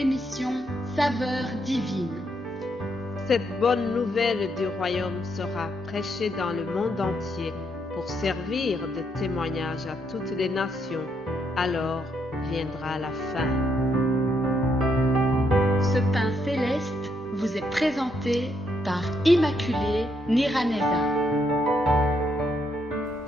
l'émission Saveurs divines. Cette bonne nouvelle du royaume sera prêchée dans le monde entier pour servir de témoignage à toutes les nations. Alors viendra la fin. Ce pain céleste vous est présenté par Immaculée Niraneza.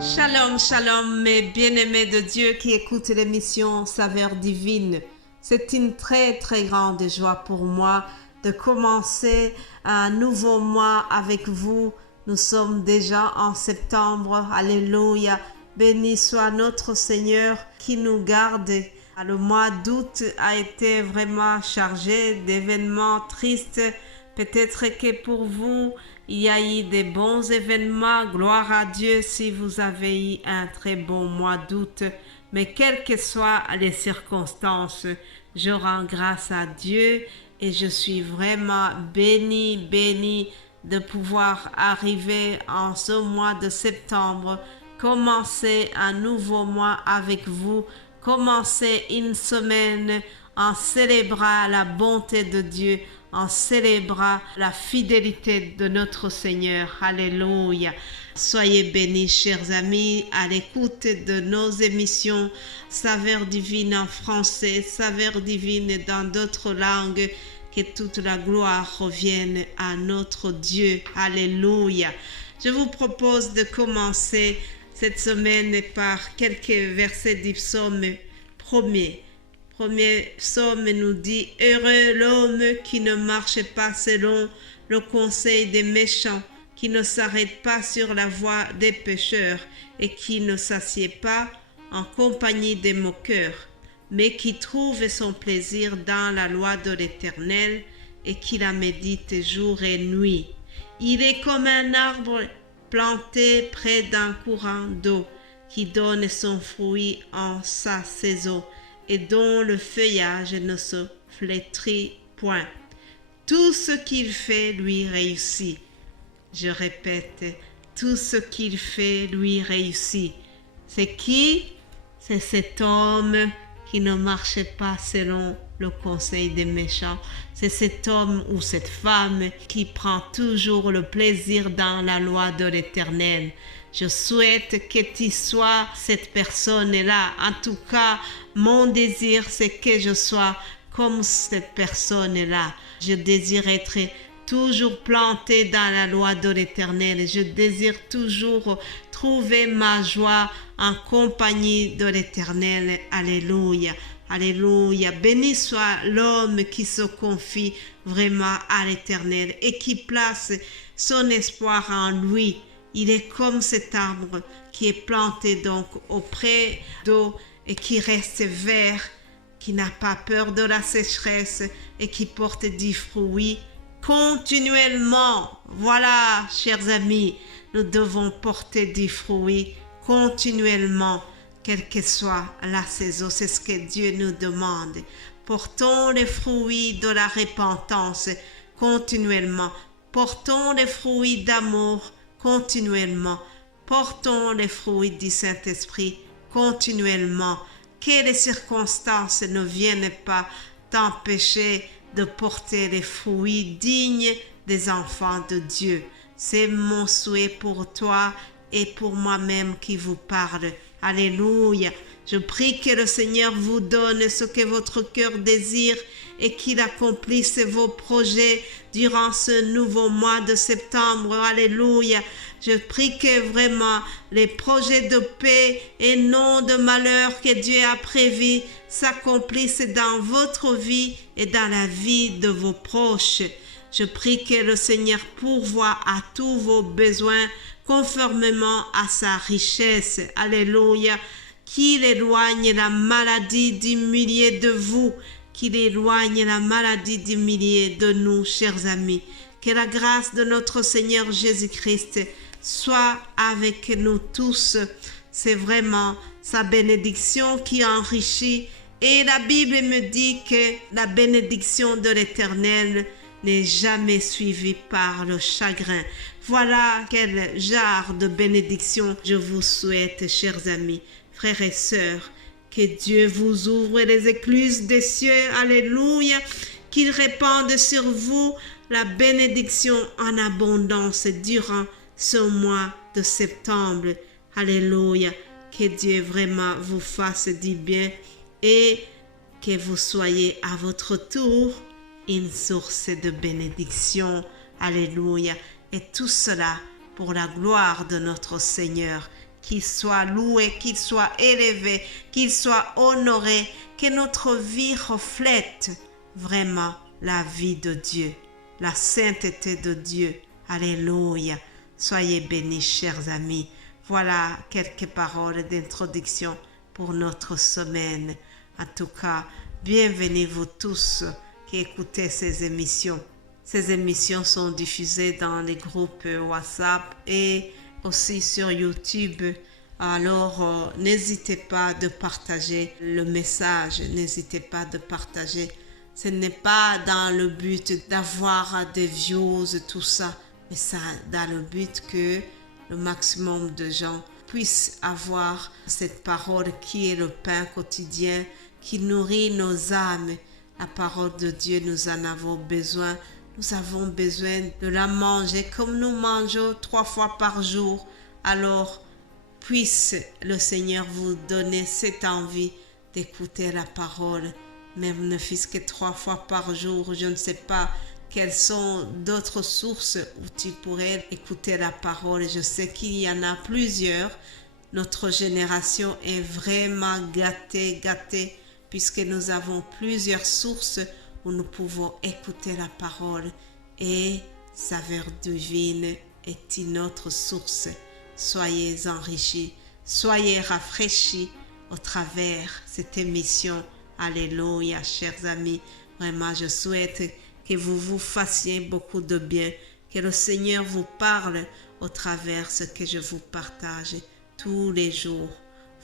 Shalom, shalom, mes bien-aimés de Dieu qui écoutent l'émission Saveurs divines. C'est une très très grande joie pour moi de commencer un nouveau mois avec vous. Nous sommes déjà en septembre. Alléluia. Béni soit notre Seigneur qui nous garde. Le mois d'août a été vraiment chargé d'événements tristes. Peut-être que pour vous, il y a eu des bons événements. Gloire à Dieu si vous avez eu un très bon mois d'août. Mais quelles que soient les circonstances, je rends grâce à Dieu et je suis vraiment bénie de pouvoir arriver en ce mois de septembre, commencer un nouveau mois avec vous, commencer une semaine en célébrant la bonté de Dieu, en célébrant la fidélité de notre Seigneur. Alléluia. Soyez bénis, chers amis, à l'écoute de nos émissions Saveurs divines en français, Saveurs divines dans d'autres langues. Que toute la gloire revienne à notre Dieu. Alléluia. Je vous propose de commencer cette semaine par quelques versets du psaume premier. Premier psaume nous dit « Heureux l'homme qui ne marche pas selon le conseil des méchants, qui ne s'arrête pas sur la voie des pécheurs et qui ne s'assied pas en compagnie des moqueurs, mais qui trouve son plaisir dans la loi de l'Éternel et qui la médite jour et nuit. Il est comme un arbre planté près d'un courant d'eau qui donne son fruit en sa saison et dont le feuillage ne se flétrit point. Tout ce qu'il fait lui réussit. Je répète, tout ce qu'il fait lui réussit. C'est qui? C'est cet homme qui ne marche pas selon le conseil des méchants. C'est cet homme ou cette femme qui prend toujours le plaisir dans la loi de l'Éternel. Je souhaite que tu sois cette personne-là. En tout cas, mon désir, c'est que je sois comme cette personne-là. Je désire être toujours planté dans la loi de l'Éternel. Je désire toujours trouver ma joie en compagnie de l'Éternel. Alléluia. Alléluia. Béni soit l'homme qui se confie vraiment à l'Éternel et qui place son espoir en lui. Il est comme cet arbre qui est planté donc auprès d'eau et qui reste vert, qui n'a pas peur de la sécheresse et qui porte du fruit continuellement. Voilà, chers amis, nous devons porter du fruit continuellement, quelle que soit la saison. C'est ce que Dieu nous demande. Portons les fruits de la repentance continuellement. Portons les fruits d'amour continuellement. Portons les fruits du Saint-Esprit continuellement. Que les circonstances ne viennent pas t'empêcher de porter les fruits dignes des enfants de Dieu. C'est mon souhait pour toi et pour moi-même qui vous parle. Alléluia. Je prie que le Seigneur vous donne ce que votre cœur désire et qu'il accomplisse vos projets durant ce nouveau mois de septembre. Alléluia. Je prie que vraiment les projets de paix et non de malheur que Dieu a prévus s'accomplissent dans votre vie et dans la vie de vos proches. Je prie que le Seigneur pourvoie à tous vos besoins conformément à sa richesse. Alléluia. Qu'il éloigne la maladie du milieu de vous, qu'il éloigne la maladie du milieu de nous, chers amis. Que la grâce de notre Seigneur Jésus-Christ soit avec nous tous. C'est vraiment sa bénédiction qui enrichit. Et la Bible me dit que la bénédiction de l'Éternel n'est jamais suivie par le chagrin. Voilà quel genre de bénédiction je vous souhaite, chers amis, frères et sœurs. Que Dieu vous ouvre les écluses des cieux. Alléluia. Qu'il répande sur vous la bénédiction en abondance durant ce mois de septembre. Alléluia. Que Dieu vraiment vous fasse du bien et que vous soyez à votre tour une source de bénédiction. Alléluia. Et tout cela pour la gloire de notre Seigneur. Qu'il soit loué, qu'il soit élevé, qu'il soit honoré, que notre vie reflète vraiment la vie de Dieu, la sainteté de Dieu. Alléluia. Soyez bénis, chers amis. Voilà quelques paroles d'introduction pour notre semaine. En tout cas, bienvenue vous tous qui écoutez ces émissions. Ces émissions sont diffusées dans les groupes WhatsApp et aussi sur YouTube. Alors, n'hésitez pas de partager le message, n'hésitez pas de partager. Ce n'est pas dans le but d'avoir des views, tout ça, mais ça dans le but que le maximum de gens puissent avoir cette parole qui est le pain quotidien, qui nourrit nos âmes. La parole de Dieu, nous en avons besoin. Nous avons besoin de la manger comme nous mangeons 3 fois par jour. Alors, puisse le Seigneur vous donner cette envie d'écouter la parole, même ne fût-ce que 3 fois par jour. Je ne sais pas quelles sont d'autres sources où tu pourrais écouter la parole. Je sais qu'il y en a plusieurs. Notre génération est vraiment gâtée, puisque nous avons plusieurs sources où nous pouvons écouter la parole, et Saveur divine est une autre source. Soyez enrichis, soyez rafraîchis au travers cette émission. Alléluia, chers amis. Vraiment, je souhaite que vous vous fassiez beaucoup de bien, que le Seigneur vous parle au travers ce que je vous partage tous les jours.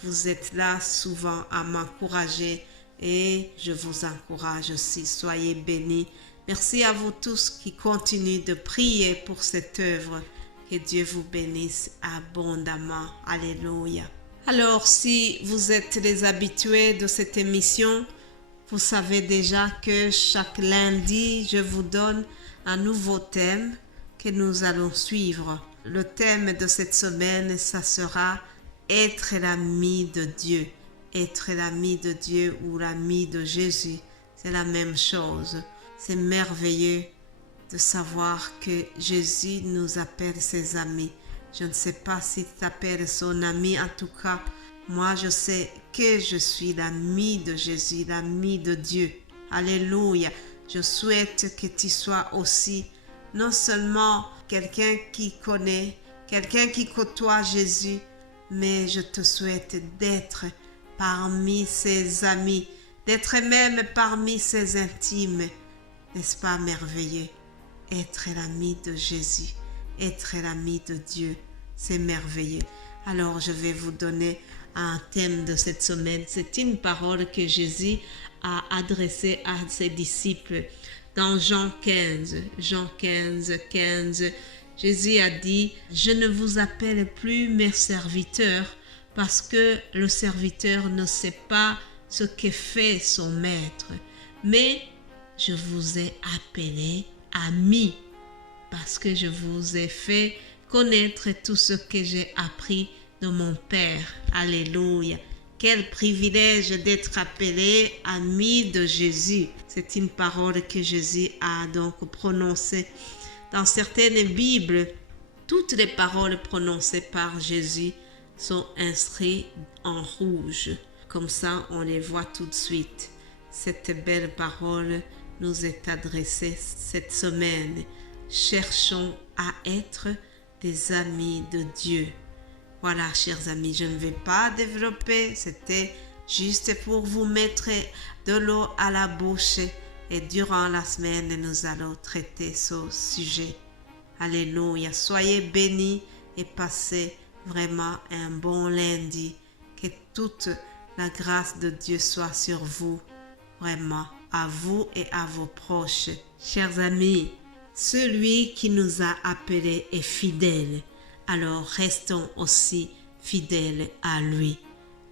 Vous êtes là souvent à m'encourager et je vous encourage aussi. Soyez bénis. Merci à vous tous qui continuez de prier pour cette œuvre. Que Dieu vous bénisse abondamment. Alléluia. Alors, si vous êtes les habitués de cette émission, vous savez déjà que chaque lundi, je vous donne un nouveau thème que nous allons suivre. Le thème de cette semaine, ça sera « Être l'ami de Dieu ». Être l'ami de Dieu ou l'ami de Jésus, c'est la même chose. C'est merveilleux de savoir que Jésus nous appelle ses amis. Je ne sais pas si tu t'appelles son ami, en tout cas, moi je sais que je suis l'ami de Jésus, l'ami de Dieu. Alléluia. Je souhaite que tu sois aussi non seulement quelqu'un qui connaît, quelqu'un qui côtoie Jésus, mais je te souhaite d'être parmi ses amis, d'être même parmi ses intimes. N'est-ce pas merveilleux? Être l'ami de Jésus, être l'ami de Dieu, c'est merveilleux. Alors je vais vous donner un thème de cette semaine. C'est une parole que Jésus a adressée à ses disciples dans Jean 15. Jean 15. Jésus a dit « Je ne vous appelle plus mes serviteurs, parce que le serviteur ne sait pas ce que fait son maître, mais je vous ai appelé amis, parce que je vous ai fait connaître tout ce que j'ai appris de mon Père. » Alléluia. Quel privilège d'être appelé ami de Jésus. C'est une parole que Jésus a donc prononcée. Dans certaines Bibles, toutes les paroles prononcées par Jésus sont inscrites en rouge. Comme ça, on les voit tout de suite. Cette belle parole nous est adressée cette semaine. Cherchons à être des amis de Dieu. Voilà, chers amis, je ne vais pas développer. C'était juste pour vous mettre de l'eau à la bouche. Et durant la semaine, nous allons traiter ce sujet. Alléluia. Soyez bénis et passez vraiment un bon lundi. Que toute la grâce de Dieu soit sur vous. Vraiment, à vous et à vos proches. Chers amis, celui qui nous a appelés est fidèle. Alors restons aussi fidèles à lui.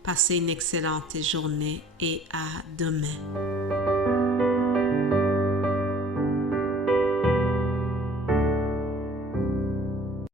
Passez une excellente journée et à demain.